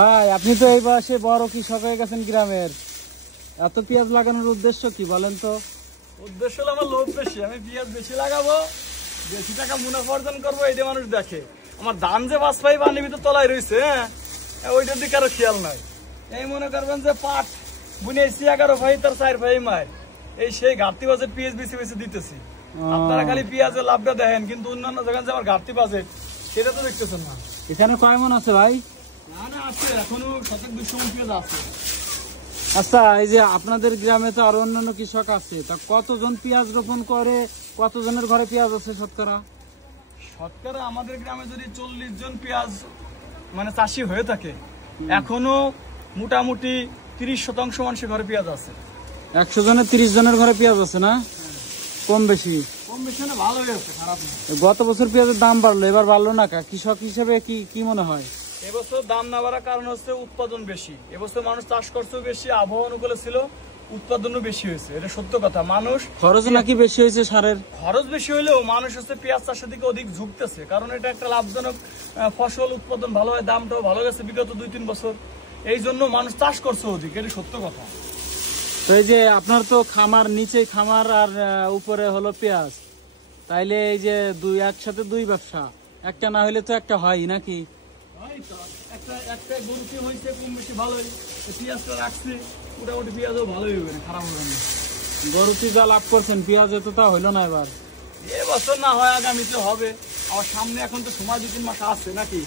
ভাই আপনি তো এই বয়সে বড় কৃষক হয়ে গেছেন গ্রামের, এত পেঁয়াজ লাগানোর উদ্দেশ্য কি বলেন তো? উদ্দেশ্য হলো আমার লোভ বেশি, আমি পেঁয়াজ বেশি লাগাবো, বেশি টাকা মুনাফা অর্জন করবো, এইটা মানুষ দেখে। আমার ধান যে বাস পাই পানির ভিতর তলায় রয়েছে, হ্যাঁ ওইটার দিকে আরো খেয়াল নাই। এই মনে করবেন যে পাট বুনেছি 11 ভাই তার 4 ভাই মায়ের, এই সেই ঘাটতি বাজেট পেঁয়াজ বেশি বেশি দিতেছি। আপনারা খালি পেঁয়াজের লাভটা দেখেন, কিন্তু অন্যান্য জায়গায় যে আমার ঘাটতি বাজেট সেটা তো দেখতেছেন না। এখানে কয় মন আছে ভাই? না আছে, এখনো 200 মণ পেঁয়াজ আছে। আচ্ছা, এই যে আপনাদের গ্রামে তো আরো অন্যান্য কৃষক আছে, তা কতজন পেঁয়াজ রোপণ করে, কতজনের ঘরে পেঁয়াজ আছে শতকরা? শতকরা আমাদের গ্রামে যদি 40 জন পেঁয়াজ মানে চাষি হয়ে থাকে, এখনো মোটামুটি 30% মানুষের ঘরে পেঁয়াজ আছে। 100 জনের 30 জনের ঘরে পেঁয়াজ আছে না? কম বেশি? কম বেশি না, ভালোই আছে, খারাপ না। গত বছর পেঁয়াজের দাম বাড়লো, এবার বাড়লো না কা? কৃষক হিসেবে কি মনে হয়? এবছর দাম না বাড়ার কারণ হচ্ছে উৎপাদন বেশি। এবছর মানুষ চাষ করছেও বেশি, আবহাওয়া অনুকূলে ছিল, উৎপাদনও বেশি হয়েছে, এটা সত্য কথা। মানুষ খরচ নাকি বেশি হয়েছে সারের? খরচ বেশি হলেও মানুষ হচ্ছে পেঁয়াজ চাষের দিকে অধিক ঝুঁকতেছে, কারণ এটা একটা লাভজনক ফসল, উৎপাদন ভালো হয়, দামটাও ভালো গেছে বিগত 2-3 বছর, এই জন্য মানুষ চাষ করছে অধিক, এটা সত্য কথা। তো এই যে আপনার তো খামার, নিচে খামার আর উপরে হলো পেঁয়াজ, তাইলে এই যে একসাথে দুই ব্যবসা, একটা না হইলে তো একটা হয় নাকি? একটা গরুটি হয়েছে কম বেশি ভালোই, পেঁয়াজটা রাখছি মোটামুটি, পেঁয়াজও ভালোই হবে না, খারাপ হবে না। গরুটি যা লাভ করছেন, পেঁয়াজে তো তা হইলো না এবার। এবছর না হয় আগামীতে হবে, আমার সামনে এখন তো সময় 2-3 মাস আছে নাকি।